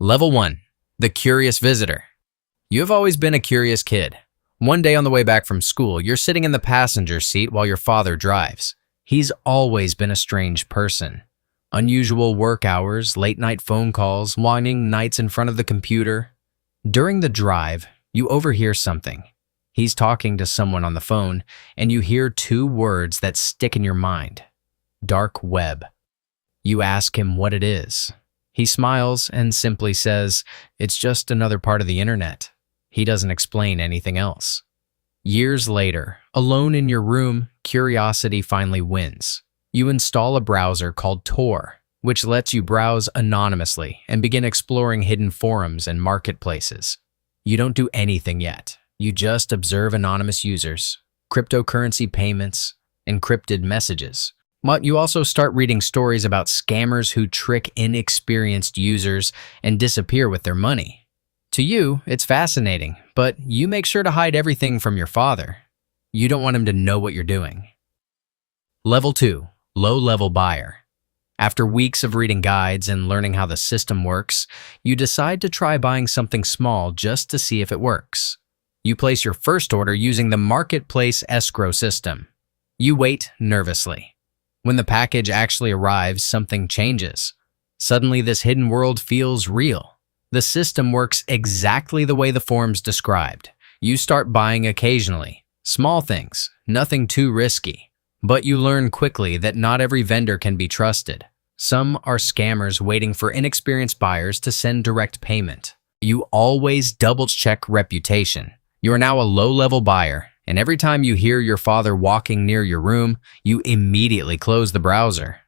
Level 1. The Curious Visitor. You have always been a curious kid. One day on the way back from school, you're sitting in the passenger seat while your father drives. He's always been a strange person. Unusual work hours, late-night phone calls, whining nights in front of the computer. During the drive, you overhear something. He's talking to someone on the phone, and you hear two words that stick in your mind. Dark web. You ask him what it is. He smiles and simply says, "It's just another part of the internet." He doesn't explain anything else. Years later, alone in your room, curiosity finally wins. You install a browser called Tor, which lets you browse anonymously and begin exploring hidden forums and marketplaces. You don't do anything yet. You just observe anonymous users, cryptocurrency payments, encrypted messages. But you also start reading stories about scammers who trick inexperienced users and disappear with their money. To you, it's fascinating, but you make sure to hide everything from your father. You don't want him to know what you're doing. Level 2. Low-level buyer. After weeks of reading guides and learning how the system works, you decide to try buying something small just to see if it works. You place your first order using the marketplace escrow system. You wait nervously. When the package actually arrives, something changes. Suddenly, this hidden world feels real. The system works exactly the way the forms described. You start buying occasionally. Small things, nothing too risky. But you learn quickly that not every vendor can be trusted. Some are scammers waiting for inexperienced buyers to send direct payment. You always double-check reputation. You are now a low-level buyer, and every time you hear your father walking near your room, you immediately close the browser.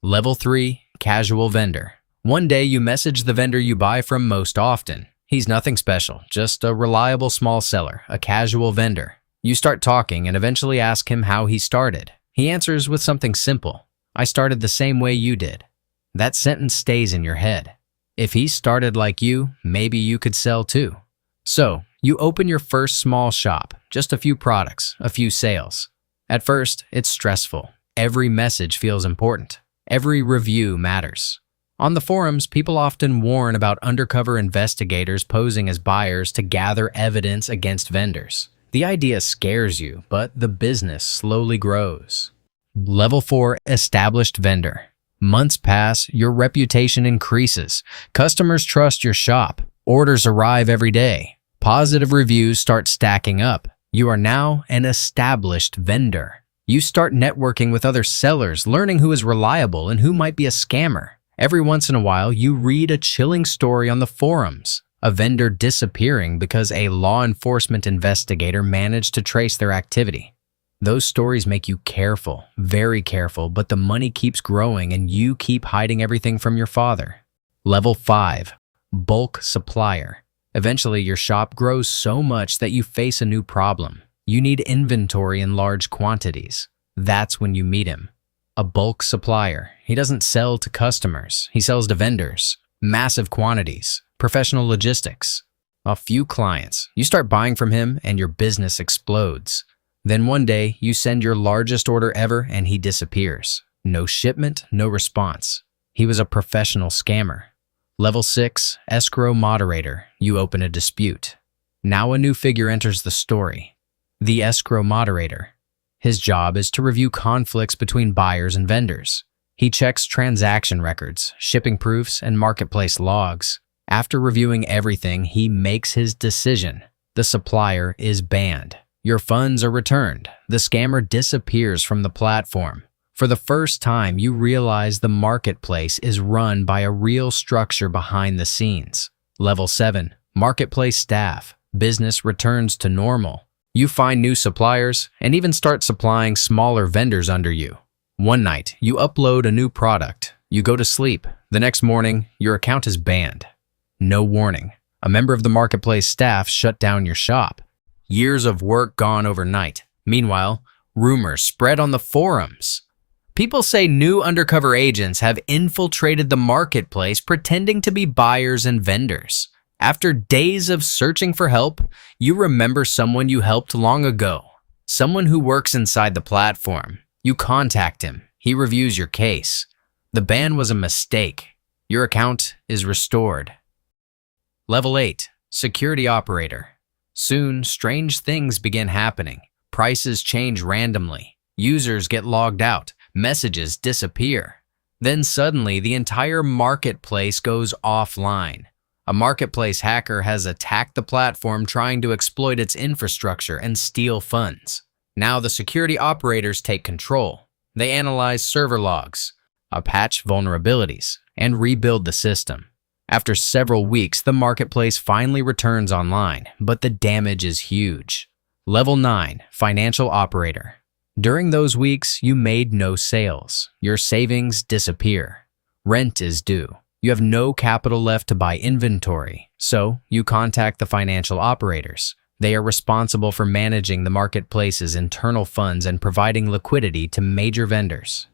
Level 3. Casual vendor. One day you message the vendor you buy from most often. He's nothing special, just a reliable small seller, a casual vendor. You start talking and eventually ask him how he started. He answers with something simple. "I started the same way you did." That sentence stays in your head. If he started like you, maybe you could sell too. So, you open your first small shop, just a few products, a few sales. At first, it's stressful. Every message feels important. Every review matters. On the forums, people often warn about undercover investigators posing as buyers to gather evidence against vendors. The idea scares you, but the business slowly grows. Level 4. Established vendor. Months pass, your reputation increases. Customers trust your shop. Orders arrive every day. Positive reviews start stacking up. You are now an established vendor. You start networking with other sellers, learning who is reliable and who might be a scammer. Every once in a while, you read a chilling story on the forums. A vendor disappearing because a law enforcement investigator managed to trace their activity. Those stories make you careful, very careful, but the money keeps growing and you keep hiding everything from your father. Level 5. Bulk supplier. Eventually, your shop grows so much that you face a new problem. You need inventory in large quantities. That's when you meet him. A bulk supplier. He doesn't sell to customers. He sells to vendors. Massive quantities. Professional logistics. A few clients. You start buying from him and your business explodes. Then one day, you send your largest order ever and he disappears. No shipment, no response. He was a professional scammer. Level 6. Escrow moderator. You open a dispute. Now a new figure enters the story. The escrow moderator. His job is to review conflicts between buyers and vendors. He checks transaction records, shipping proofs, and marketplace logs. After reviewing everything, he makes his decision. The supplier is banned. Your funds are returned. The scammer disappears from the platform. For the first time, you realize the marketplace is run by a real structure behind the scenes. Level 7. Marketplace staff. Business returns to normal. You find new suppliers and even start supplying smaller vendors under you. One night, you upload a new product. You go to sleep. The next morning, your account is banned. No warning. A member of the marketplace staff shut down your shop. Years of work gone overnight. Meanwhile, rumors spread on the forums. People say new undercover agents have infiltrated the marketplace pretending to be buyers and vendors. After days of searching for help, you remember someone you helped long ago. Someone who works inside the platform. You contact him. He reviews your case. The ban was a mistake. Your account is restored. Level 8. Security Operator. Soon, strange things begin happening. Prices change randomly. Users get logged out. Messages disappear. Then suddenly, the entire marketplace goes offline. A marketplace hacker has attacked the platform trying to exploit its infrastructure and steal funds. Now the security operators take control. They analyze server logs, patch vulnerabilities, and rebuild the system. After several weeks, the marketplace finally returns online, but the damage is huge. Level 9. Financial Operator. During those weeks, you made no sales. Your savings disappear. Rent is due. You have no capital left to buy inventory, so you contact the financial operators. They are responsible for managing the marketplace's internal funds and providing liquidity to major vendors.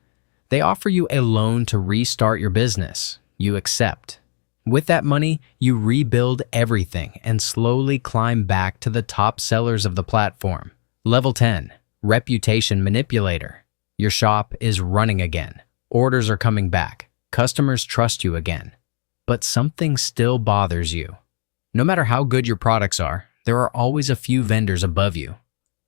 They offer you a loan to restart your business. You accept. With that money, you rebuild everything and slowly climb back to the top sellers of the platform. Level 10. Reputation Manipulator. Your shop is running again. Orders are coming back. Customers trust you again. But something still bothers you. No matter how good your products are, there are always a few vendors above you.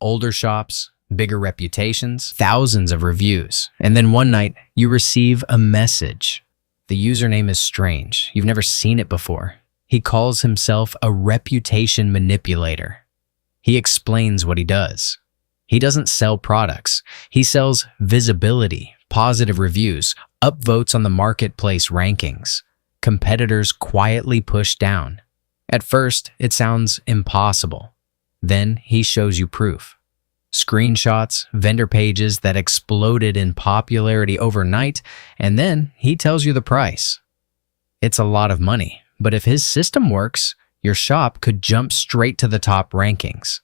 Older shops, bigger reputations, thousands of reviews. And then one night, you receive a message. The username is strange. You've never seen it before. He calls himself a reputation manipulator. He explains what he does. He doesn't sell products. He sells visibility, positive reviews, upvotes on the marketplace rankings. Competitors quietly push down. At first, it sounds impossible. Then he shows you proof. Screenshots, vendor pages that exploded in popularity overnight, and then he tells you the price. It's a lot of money, but if his system works, your shop could jump straight to the top rankings.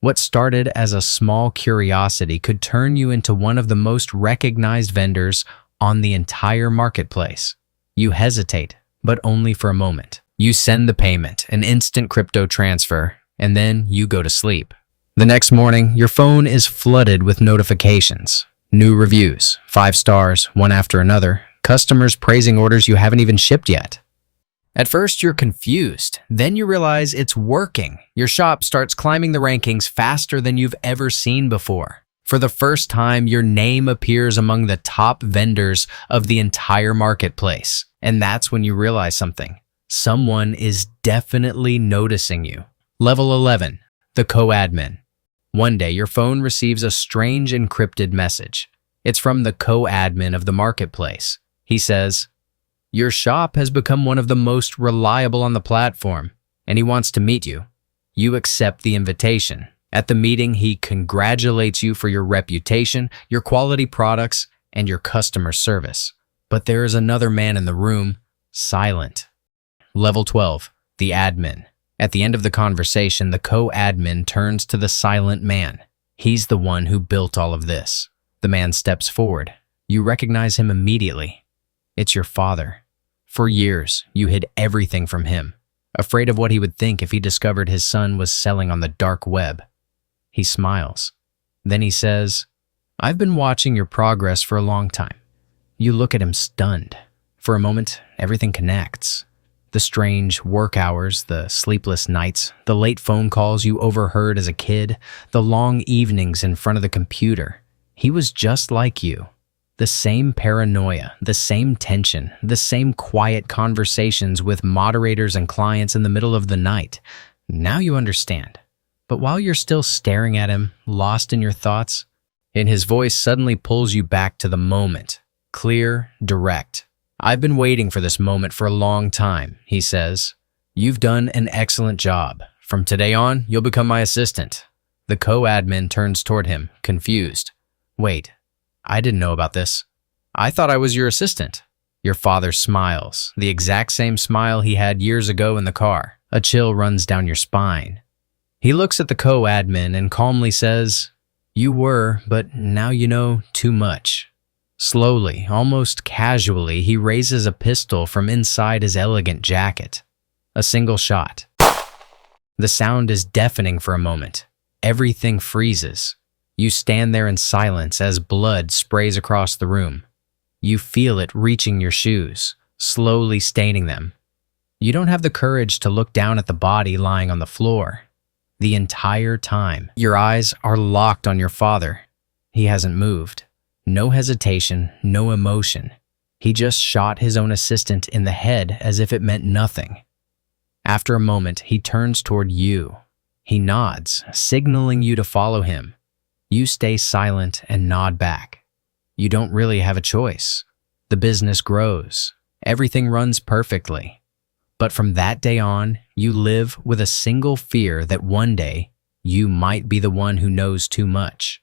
What started as a small curiosity could turn you into one of the most recognized vendors on the entire marketplace. You hesitate, but only for a moment. You send the payment, an instant crypto transfer, and then you go to sleep. The next morning, your phone is flooded with notifications. New reviews, 5 stars, one after another, customers praising orders you haven't even shipped yet. At first, you're confused. Then you realize it's working. Your shop starts climbing the rankings faster than you've ever seen before. For the first time, your name appears among the top vendors of the entire marketplace. And that's when you realize something. Someone is definitely noticing you. Level 11. The co-admin. One day, your phone receives a strange encrypted message. It's from the co-admin of the marketplace. He says, "Your shop has become one of the most reliable on the platform, and he wants to meet you." You accept the invitation. At the meeting, he congratulates you for your reputation, your quality products, and your customer service. But there is another man in the room, silent. Level 12. The admin. At the end of the conversation, the co-admin turns to the silent man. He's the one who built all of this. The man steps forward. You recognize him immediately. It's your father. For years, you hid everything from him, afraid of what he would think if he discovered his son was selling on the dark web. He smiles. Then he says, "I've been watching your progress for a long time." You look at him stunned. For a moment, everything connects. The strange work hours, the sleepless nights, the late phone calls you overheard as a kid, the long evenings in front of the computer. He was just like you. The same paranoia, the same tension, the same quiet conversations with moderators and clients in the middle of the night. Now you understand. But while you're still staring at him, lost in your thoughts, his voice suddenly pulls you back to the moment. Clear, direct. "I've been waiting for this moment for a long time," he says. "You've done an excellent job. From today on, you'll become my assistant." The co-admin turns toward him, confused. "Wait, I didn't know about this. I thought I was your assistant." Your father smiles, the exact same smile he had years ago in the car. A chill runs down your spine. He looks at the co-admin and calmly says, "You were, but now you know too much." Slowly, almost casually, he raises a pistol from inside his elegant jacket. A single shot. The sound is deafening for a moment. Everything freezes. You stand there in silence as blood sprays across the room. You feel it reaching your shoes, slowly staining them. You don't have the courage to look down at the body lying on the floor. The entire time, your eyes are locked on your father. He hasn't moved. No hesitation, no emotion. He just shot his own assistant in the head as if it meant nothing. After a moment, he turns toward you. He nods, signaling you to follow him. You stay silent and nod back. You don't really have a choice. The business grows. Everything runs perfectly. But from that day on, you live with a single fear that one day you might be the one who knows too much.